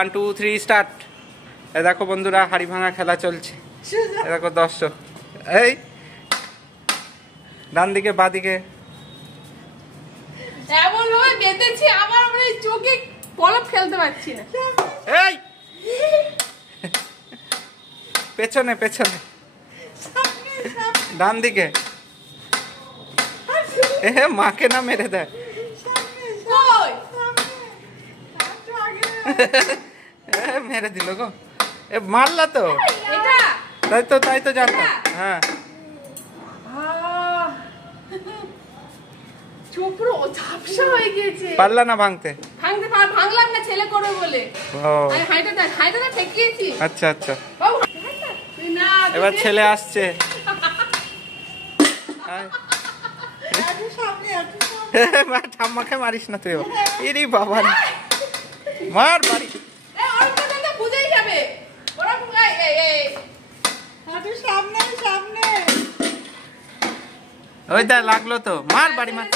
1 2 3 start. এই দেখো বন্ধুরা, হাড়ি ভাঙা খেলা চলছে। এই দেখো দর্শক, এই ডান দিকে বাঁ দিকে এমন ভাবে বেঁধেছি আমার আমরা চোখে পলক ফেলতে পারছি না। এই পেছনে পেছনে ডান দিকে। এ মাকে না মেরে দেয়। কই মেরে দিল গো, এ মারলা তো। এটা তাই তো জানতাম। হ্যাঁ, চোখ পুরো ঝাপসা হয়ে গিয়েছে। পারলা না ভাঙতে? ভাঙলাম না, ছেলে করবে বলে। ও হাইটা ঠেকিয়েছি। আচ্ছা আচ্ছা, বাবু, না, এবার ছেলে আসছে। ঠাম্মাকে মারিস না তুই। ইরি বাবা, মার বাড়ি। বুঝেই যাবে ওরা। ওই দা লাগলো তো, মার বাড়ি মার।